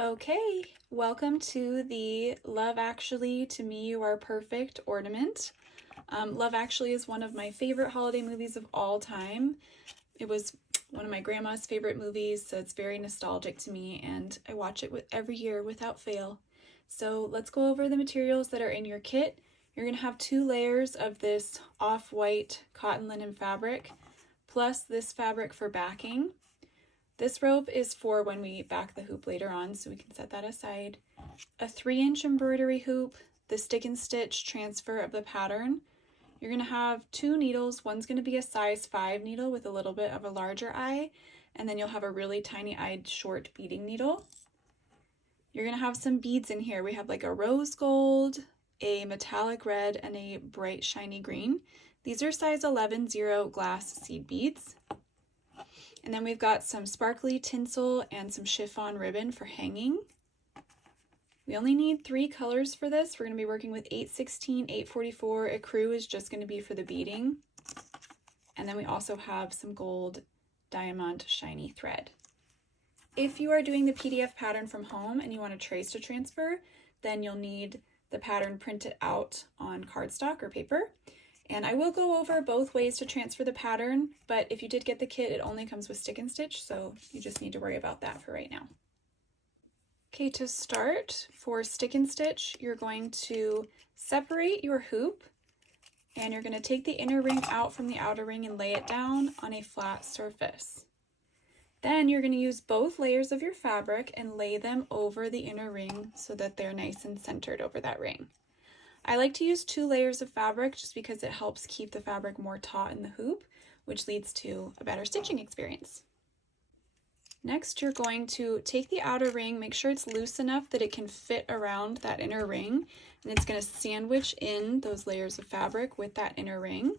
Okay, welcome to the Love Actually, To Me You Are Perfect ornament. Love Actually is one of my favorite holiday movies of all time. It was one of my grandma's favorite movies, so it's very nostalgic to me, and I watch it every year without fail. So let's go over the materials that are in your kit. You're going to have 2 layers of this off-white cotton linen fabric, plus this fabric for backing. This rope is for when we back the hoop later on, so we can set that aside. A 3-inch embroidery hoop, the stick and stitch transfer of the pattern. You're going to have 2 needles. One's going to be a size 5 needle with a little bit of a larger eye, and then you'll have a really tiny-eyed short beading needle. You're going to have some beads in here. We have like a rose gold, a metallic red, and a bright shiny green. These are size 11 0 glass seed beads. And then we've got some sparkly tinsel and some chiffon ribbon for hanging. We only need 3 colors for this. We're going to be working with 816, 844. Ecru is just going to be for the beading. And then we also have some gold diamond shiny thread. If you are doing the PDF pattern from home and you want to trace to transfer, then you'll need the pattern printed out on cardstock or paper. And I will go over both ways to transfer the pattern, but if you did get the kit, it only comes with stick and stitch, so you just need to worry about that for right now. Okay, to start, for stick and stitch, you're going to separate your hoop, and you're going to take the inner ring out from the outer ring and lay it down on a flat surface. Then you're going to use both layers of your fabric and lay them over the inner ring so that they're nice and centered over that ring. I like to use 2 layers of fabric just because it helps keep the fabric more taut in the hoop, which leads to a better stitching experience. Next, you're going to take the outer ring, make sure it's loose enough that it can fit around that inner ring, and it's going to sandwich in those layers of fabric with that inner ring.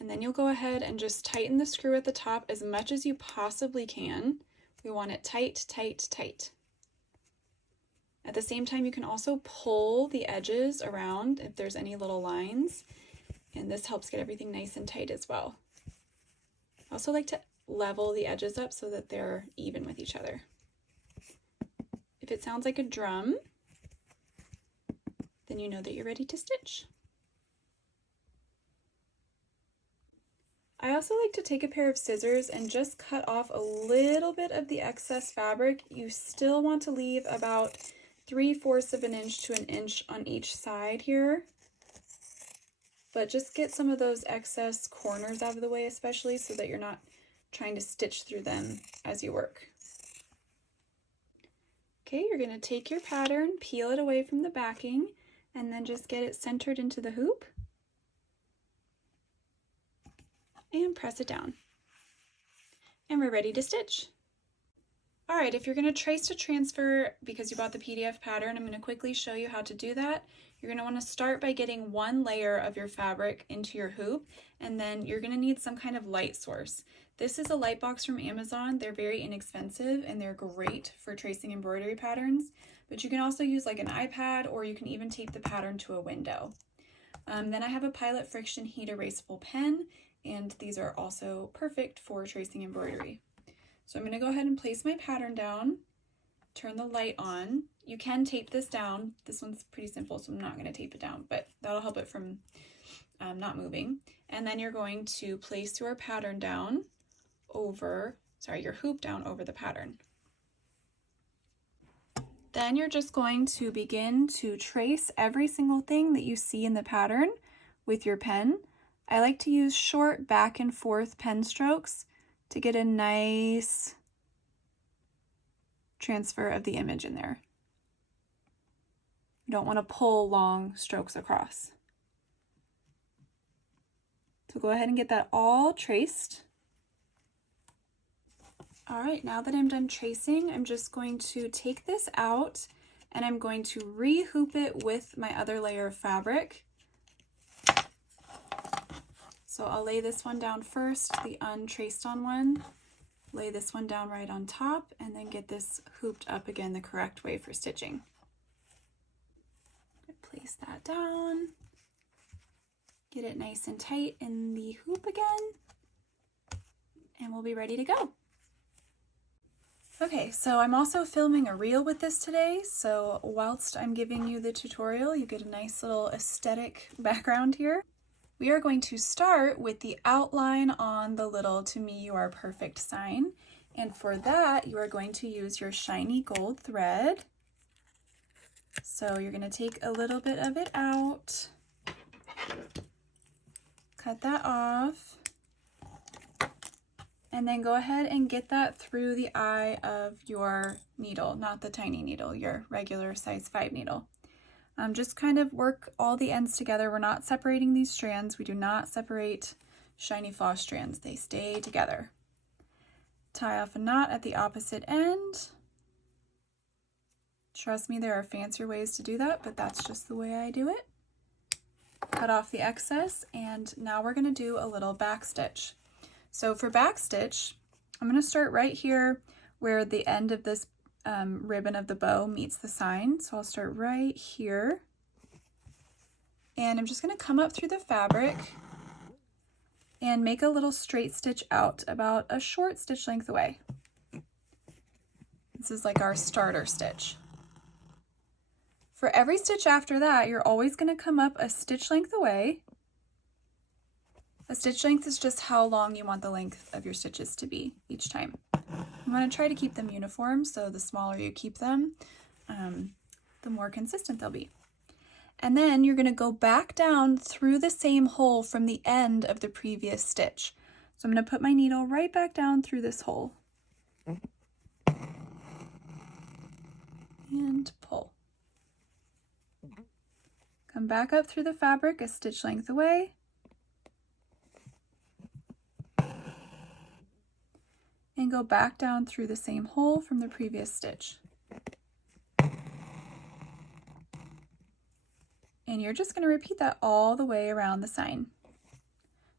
And then you'll go ahead and just tighten the screw at the top as much as you possibly can. We want it tight, tight, tight. At the same time, you can also pull the edges around if there's any little lines, and this helps get everything nice and tight as well. I also like to level the edges up so that they're even with each other. If it sounds like a drum, then you know that you're ready to stitch. I also like to take a pair of scissors and just cut off a little bit of the excess fabric. You still want to leave about 3/4 of an inch to an inch on each side here, but just get some of those excess corners out of the way, especially so that you're not trying to stitch through them as you work. Okay, you're going to take your pattern, peel it away from the backing, and then just get it centered into the hoop. And press it down. And we're ready to stitch. All right, if you're going to trace to transfer because you bought the PDF pattern, I'm going to quickly show you how to do that. You're going to want to start by getting 1 layer of your fabric into your hoop, and then you're going to need some kind of light source. This is a light box from Amazon. They're very inexpensive and they're great for tracing embroidery patterns, but you can also use like an iPad, or you can even tape the pattern to a window. Then I have a Pilot Friction Heat Erasable pen, and these are also perfect for tracing embroidery. So I'm going to go ahead and place my pattern down, turn the light on. You can tape this down. This one's pretty simple, so I'm not going to tape it down, but that'll help it from not moving. And then you're going to place your pattern down over, your hoop down over the pattern. Then you're just going to begin to trace every single thing that you see in the pattern with your pen. I like to use short back and forth pen strokes to get a nice transfer of the image in there. You don't want to pull long strokes across. So go ahead and get that all traced. All right, now that I'm done tracing, I'm just going to take this out and I'm going to re-hoop it with my other layer of fabric. So I'll lay this one down first, the untraced on one, lay this one down right on top, and then get this hooped up again the correct way for stitching. Place that down, get it nice and tight in the hoop again, and we'll be ready to go. Okay, so I'm also filming a reel with this today, so whilst I'm giving you the tutorial, you get a nice little aesthetic background here. We are going to start with the outline on the little "To Me You Are Perfect" sign, and for that you are going to use your shiny gold thread. So you're going to take a little bit of it out, cut that off, and then go ahead and get that through the eye of your needle, not the tiny needle, your regular size 5 needle. Just kind of work all the ends together. We're not separating these strands. We do not separate shiny floss strands. They stay together. Tie off a knot at the opposite end. Trust me, there are fancier ways to do that, but that's just the way I do it. Cut off the excess, and now we're going to do a little back stitch. So for back stitch, I'm going to start right here where the end of this ribbon of the bow meets the sign. So I'll start right here, and I'm just going to come up through the fabric and make a little straight stitch out about a short stitch length away. This is like our starter stitch. For every stitch after that, you're always going to come up a stitch length away. A stitch length is just how long you want the length of your stitches to be each time. I'm going to try to keep them uniform, so the smaller you keep them, the more consistent they'll be. And then you're going to go back down through the same hole from the end of the previous stitch. So I'm going to put my needle right back down through this hole. And pull. Come back up through the fabric a stitch length away. And go back down through the same hole from the previous stitch. And you're just going to repeat that all the way around the sign.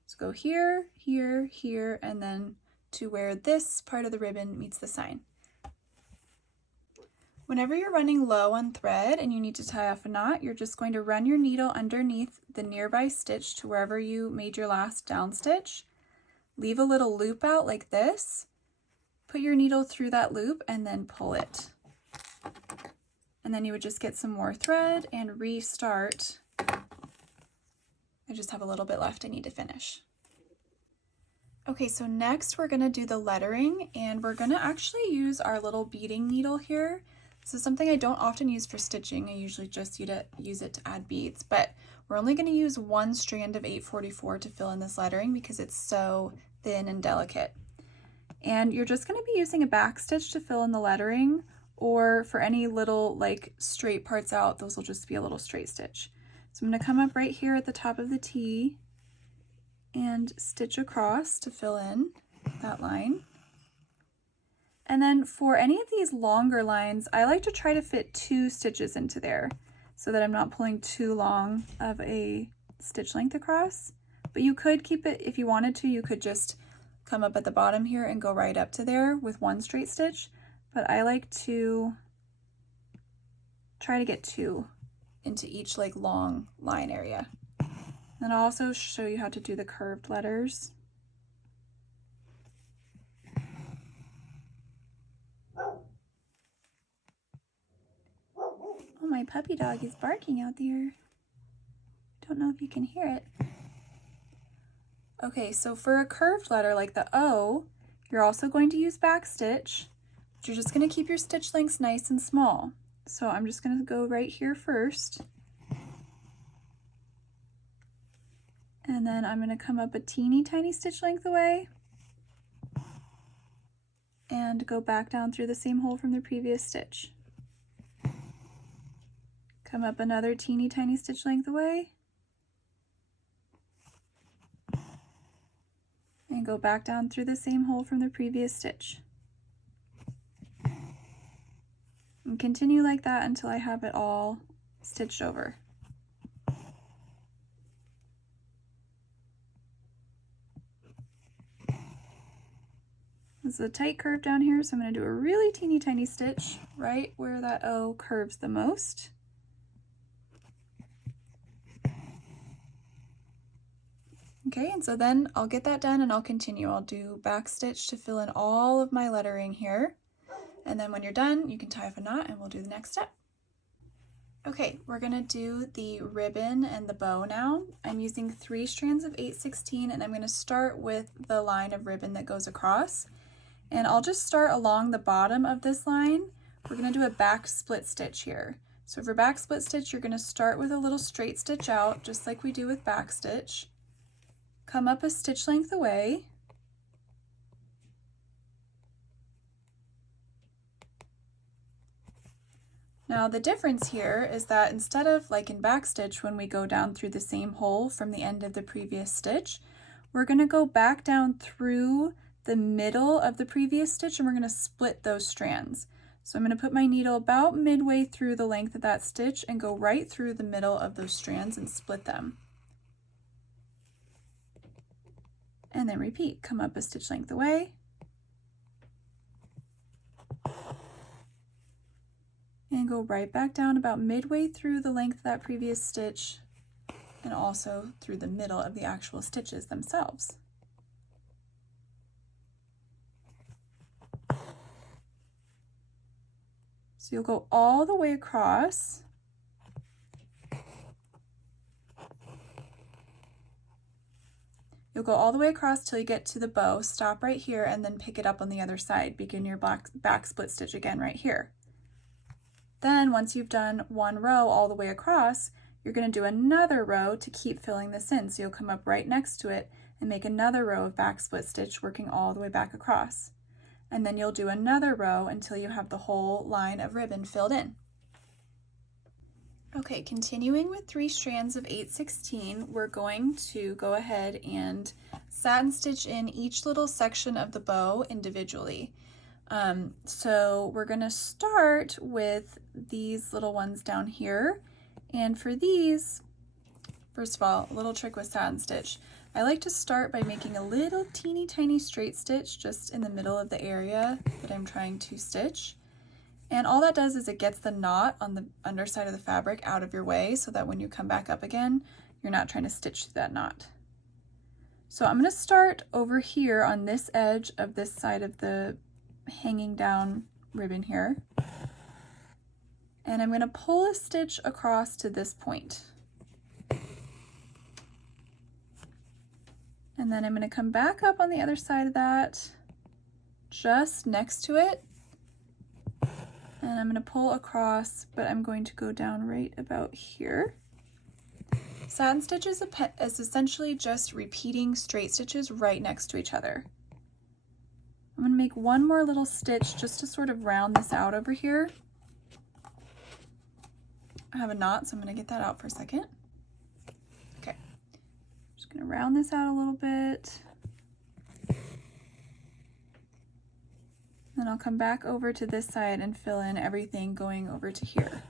So go here, here, here, and then to where this part of the ribbon meets the sign. Whenever you're running low on thread and you need to tie off a knot, you're just going to run your needle underneath the nearby stitch to wherever you made your last down stitch. Leave a little loop out like this. Put your needle through that loop and then pull it. And then you would just get some more thread and restart. I just have a little bit left I need to finish. Okay, so next we're going to do the lettering, and we're going to actually use our little beading needle here. This is something I don't often use for stitching. I usually just use it to add beads, but we're only going to use one strand of 844 to fill in this lettering because it's so thin and delicate. And you're just going to be using a back stitch to fill in the lettering, or for any little like straight parts out, those will just be a little straight stitch. So I'm going to come up right here at the top of the T and stitch across to fill in that line. And then for any of these longer lines, I like to try to fit 2 stitches into there so that I'm not pulling too long of a stitch length across. But you could keep it, if you wanted to, you could just come up at the bottom here and go right up to there with 1 straight stitch. But I like to try to get 2 into each like long line area. And I'll also show you how to do the curved letters. Oh, my puppy dog is barking out there. Don't know if you can hear it. Okay, so for a curved letter like the O, you're also going to use back stitch. But you're just going to keep your stitch lengths nice and small. So I'm just going to go right here first. And then I'm going to come up a teeny tiny stitch length away and go back down through the same hole from the previous stitch. Come up another teeny tiny stitch length away and go back down through the same hole from the previous stitch. And continue like that until I have it all stitched over. This is a tight curve down here, so I'm going to do a really teeny tiny stitch right where that O curves the most. And Okay, and so then I'll get that done and I'll continue. I'll do back stitch to fill in all of my lettering here. And then when you're done, you can tie off a knot and we'll do the next step. Okay, we're gonna do the ribbon and the bow now. I'm using 3 strands of 8/16 and I'm gonna start with the line of ribbon that goes across. And I'll just start along the bottom of this line. We're gonna do a back split stitch here. So for back split stitch, you're gonna start with a little straight stitch out, just like we do with back stitch. Come up a stitch length away. Now the difference here is that instead of like in back stitch when we go down through the same hole from the end of the previous stitch, we're going to go back down through the middle of the previous stitch and we're going to split those strands. So I'm going to put my needle about midway through the length of that stitch and go right through the middle of those strands and split them. And then repeat, come up a stitch length away. And go right back down about midway through the length of that previous stitch and also through the middle of the actual stitches themselves. So you'll go all the way across. You'll go all the way across till you get to the bow, stop right here, and then pick it up on the other side. Begin your back split stitch again right here. Then once you've done one row all the way across, you're going to do another row to keep filling this in. So you'll come up right next to it and make another row of back split stitch working all the way back across. And then you'll do another row until you have the whole line of ribbon filled in. Okay, continuing with 3 strands of 8/16, we're going to go ahead and satin stitch in each little section of the bow individually. So we're going to start with these little ones down here. And for these, first of all, a little trick with satin stitch. I like to start by making a little teeny tiny straight stitch just in the middle of the area that I'm trying to stitch. And all that does is it gets the knot on the underside of the fabric out of your way so that when you come back up again, you're not trying to stitch through that knot. So I'm going to start over here on this edge of this side of the hanging down ribbon here, and I'm going to pull a stitch across to this point, and then I'm going to come back up on the other side of that just next to it, and I'm going to pull across, but I'm going to go down right about here. Satin stitch is essentially just repeating straight stitches right next to each other. I'm going to make one more little stitch just to sort of round this out over here. I have a knot, so I'm going to get that out for a second. Okay, just going to round this out a little bit. Then I'll come back over to this side and fill in everything going over to here.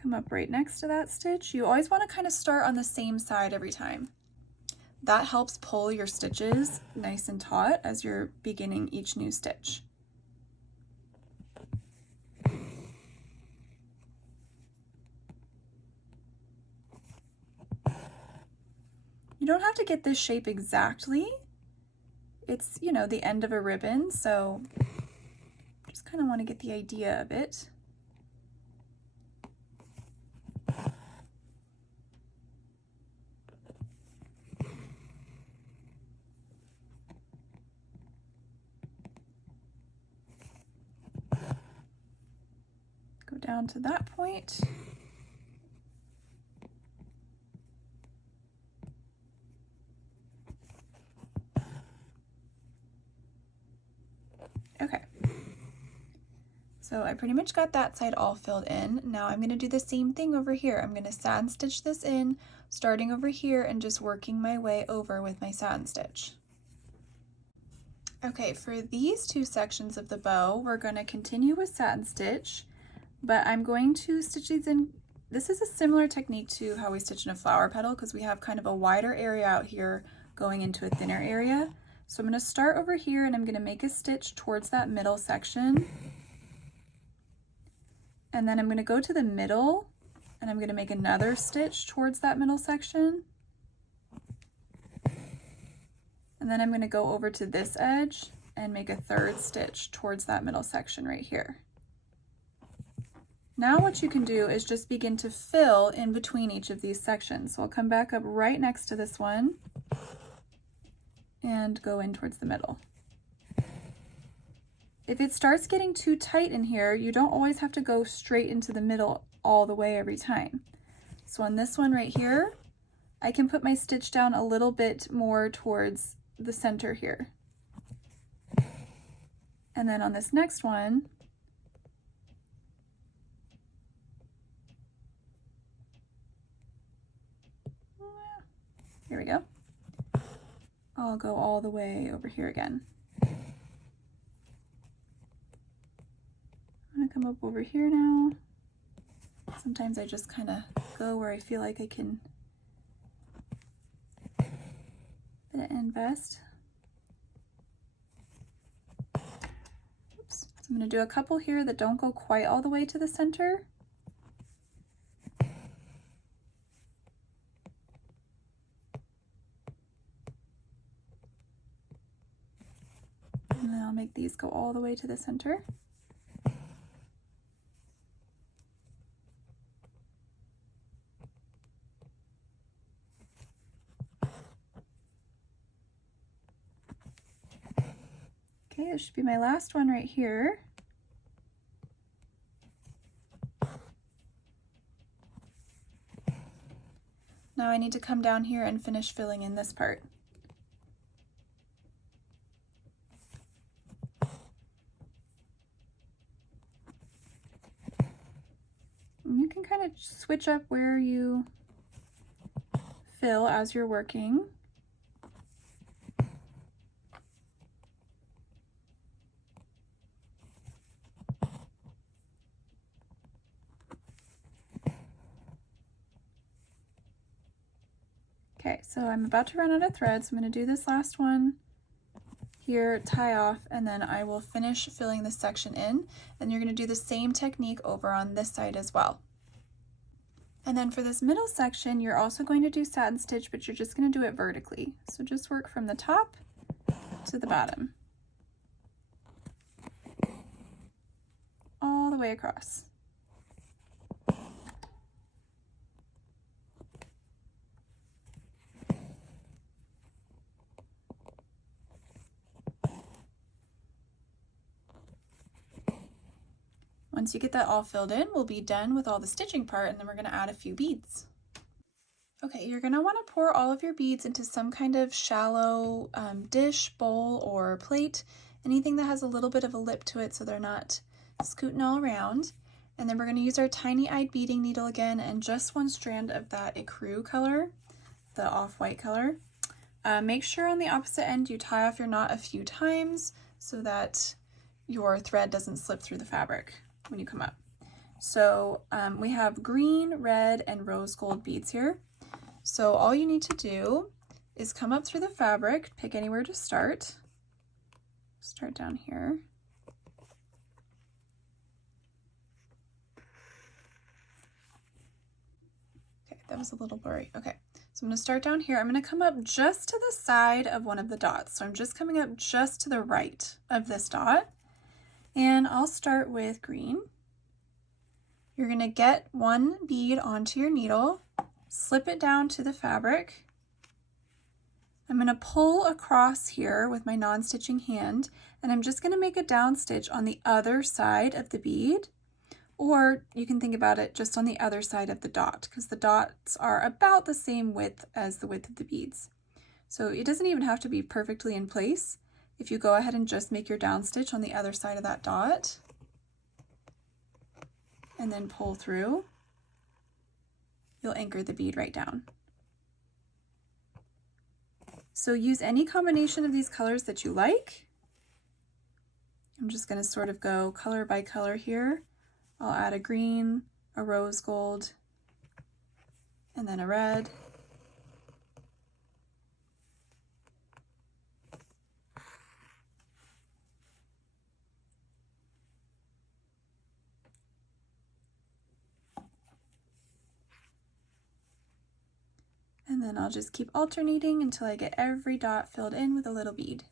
Come up right next to that stitch. You always want to kind of start on the same side every time. That helps pull your stitches nice and taut as you're beginning each new stitch. You don't have to get this shape exactly. It's, you know, the end of a ribbon, so just kind of want to get the idea of it. Go down to that point. Okay. So I pretty much got that side all filled in. Now I'm going to do the same thing over here. I'm going to satin stitch this in, starting over here and just working my way over with my satin stitch. Okay, for these 2 sections of the bow, we're going to continue with satin stitch, but I'm going to stitch these in. This is a similar technique to how we stitch in a flower petal because we have kind of a wider area out here going into a thinner area. So I'm going to start over here and I'm going to make a stitch towards that middle section. And then I'm going to go to the middle and I'm going to make another stitch towards that middle section. And then I'm going to go over to this edge and make a third stitch towards that middle section right here. Now what you can do is just begin to fill in between each of these sections. So I'll come back up right next to this one and go in towards the middle. If it starts getting too tight in here, you don't always have to go straight into the middle all the way every time. So on this one right here, I can put my stitch down a little bit more towards the center here. And then on this next one, here we go. I'll go all the way over here again. I'm gonna come up over here now. Sometimes I just kind of go where I feel like I can fit it in best. Oops. So I'm gonna do a couple here that don't go quite all the way to the center. And then I'll make these go all the way to the center. Okay, this should be my last one right here. Now I need to come down here and finish filling in this part. And you can kind of switch up where you fill as you're working. Okay, so I'm about to run out of thread, so I'm going to do this last one here, tie off, and then I will finish filling this section in. And you're going to do the same technique over on this side as well. And then for this middle section, you're also going to do satin stitch, but you're just going to do it vertically. So just work from the top to the bottom, all the way across. Once you get that all filled in, we'll be done with all the stitching part, and then we're going to add a few beads. Okay, you're going to want to pour all of your beads into some kind of shallow dish, bowl, or plate, anything that has a little bit of a lip to it so they're not scooting all around. And then we're going to use our tiny-eyed beading needle again, and just one strand of that ecru color, the off-white color. Make sure on the opposite end you tie off your knot a few times so that your thread doesn't slip through the fabric when you come up. So we have green, red, and rose gold beads here. So all you need to do is come up through the fabric, pick anywhere to start. Start down here. Okay, that was a little blurry. Okay, so I'm going to start down here. I'm going to come up just to the side of one of the dots. So I'm just coming up just to the right of this dot. And I'll start with green. You're going to get one bead onto your needle, slip it down to the fabric. I'm going to pull across here with my non-stitching hand, and I'm just going to make a down stitch on the other side of the bead, or you can think about it just on the other side of the dot, because the dots are about the same width as the width of the beads. So it doesn't even have to be perfectly in place. If you go ahead and just make your down stitch on the other side of that dot and then pull through, you'll anchor the bead right down. So use any combination of these colors that you like. I'm just going to sort of go color by color here. I'll add a green, a rose gold, and then a red. And then I'll just keep alternating until I get every dot filled in with a little bead.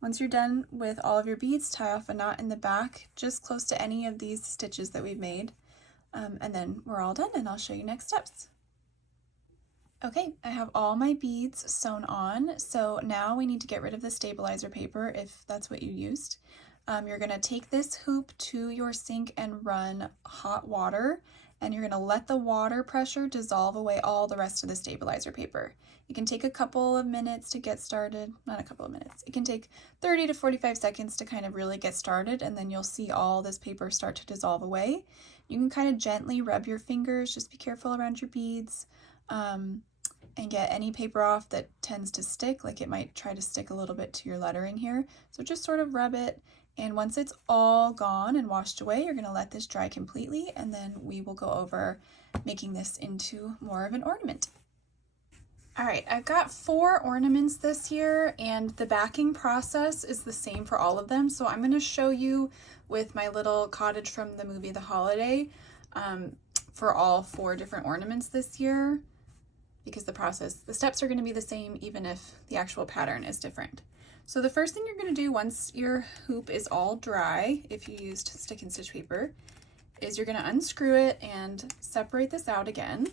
Once you're done with all of your beads, tie off a knot in the back just close to any of these stitches that we've made. And then we're all done, and I'll show you next steps. Okay, I have all my beads sewn on, so now we need to get rid of the stabilizer paper if that's what you used. You're going to take this hoop to your sink and run hot water, and you're going to let the water pressure dissolve away all the rest of the stabilizer paper. It can take a couple of minutes to get started, not a couple of minutes. It can take 30 to 45 seconds to kind of really get started, and then you'll see all this paper start to dissolve away. You can kind of gently rub your fingers, just be careful around your beads, and get any paper off that tends to stick, like it might try to stick a little bit to your lettering here. So just sort of rub it, and once it's all gone and washed away, you're gonna let this dry completely, and then we will go over making this into more of an ornament. All right, I've got 4 ornaments this year, and the backing process is the same for all of them. So I'm gonna show you with my little cottage from the movie The Holiday for all 4 different ornaments this year, because the steps are gonna be the same even if the actual pattern is different. So the first thing you're gonna do once your hoop is all dry, if you used stick and stitch paper, is you're gonna unscrew it and separate this out again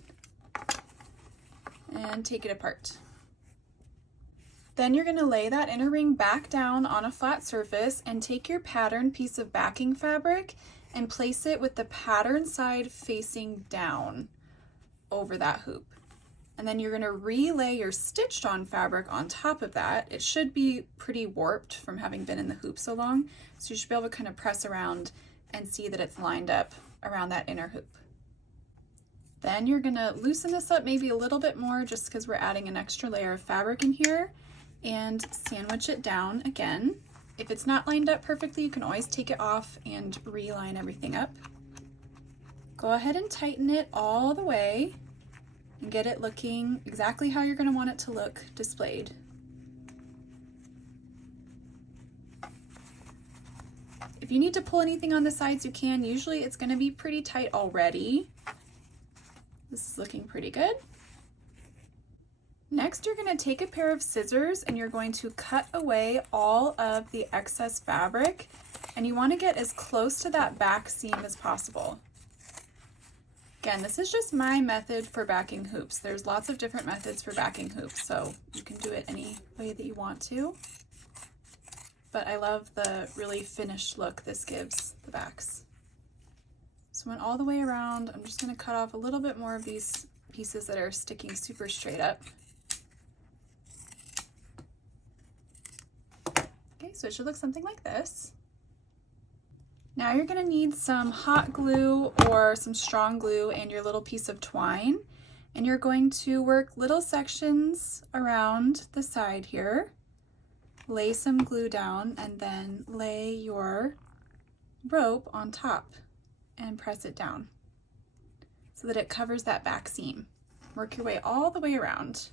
and take it apart. Then you're gonna lay that inner ring back down on a flat surface and take your pattern piece of backing fabric and place it with the pattern side facing down over that hoop. And then you're gonna relay your stitched on fabric on top of that. It should be pretty warped from having been in the hoop so long, so you should be able to kind of press around and see that it's lined up around that inner hoop. Then you're gonna loosen this up maybe a little bit more just because we're adding an extra layer of fabric in here, and sandwich it down again. If it's not lined up perfectly, you can always take it off and reline everything up. Go ahead and tighten it all the way and get it looking exactly how you're gonna want it to look displayed. If you need to pull anything on the sides, you can. Usually it's gonna be pretty tight already. This is looking pretty good. Next, you're gonna take a pair of scissors and you're going to cut away all of the excess fabric, and you wanna get as close to that back seam as possible. Again, this is just my method for backing hoops. There's lots of different methods for backing hoops, so you can do it any way that you want to. But I love the really finished look this gives the backs. So I went all the way around. I'm just gonna cut off a little bit more of these pieces that are sticking super straight up. Okay, so it should look something like this. Now you're gonna need some hot glue or some strong glue and your little piece of twine. And you're going to work little sections around the side here, lay some glue down, and then lay your rope on top and press it down so that it covers that back seam. Work your way all the way around.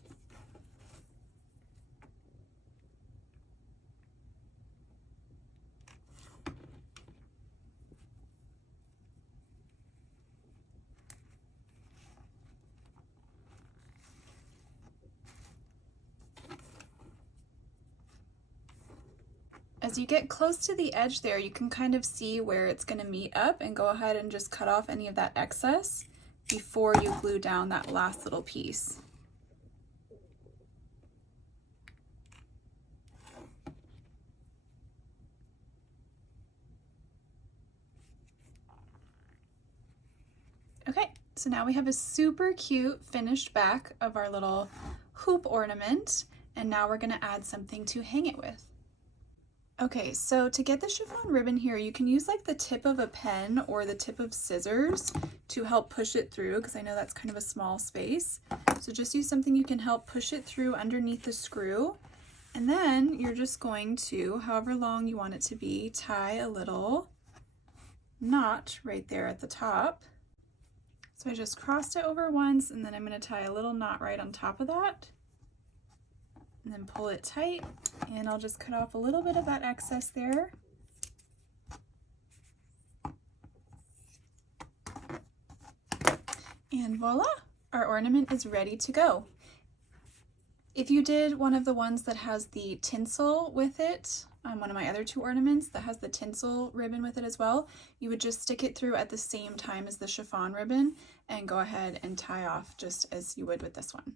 As you get close to the edge there, you can kind of see where it's going to meet up, and go ahead and just cut off any of that excess before you glue down that last little piece. Okay, so now we have a super cute finished back of our little hoop ornament, and now we're going to add something to hang it with. Okay, so to get the chiffon ribbon here, you can use like the tip of a pen or the tip of scissors to help push it through, because I know that's kind of a small space. So just use something you can help push it through underneath the screw. And then you're just going to, however long you want it to be, tie a little knot right there at the top. So I just crossed it over once, and then I'm going to tie a little knot right on top of that. And then pull it tight, and I'll just cut off a little bit of that excess there. And voila, our ornament is ready to go. If you did one of the ones that has the tinsel with it, one of my other 2 ornaments that has the tinsel ribbon with it as well, you would just stick it through at the same time as the chiffon ribbon and go ahead and tie off just as you would with this one.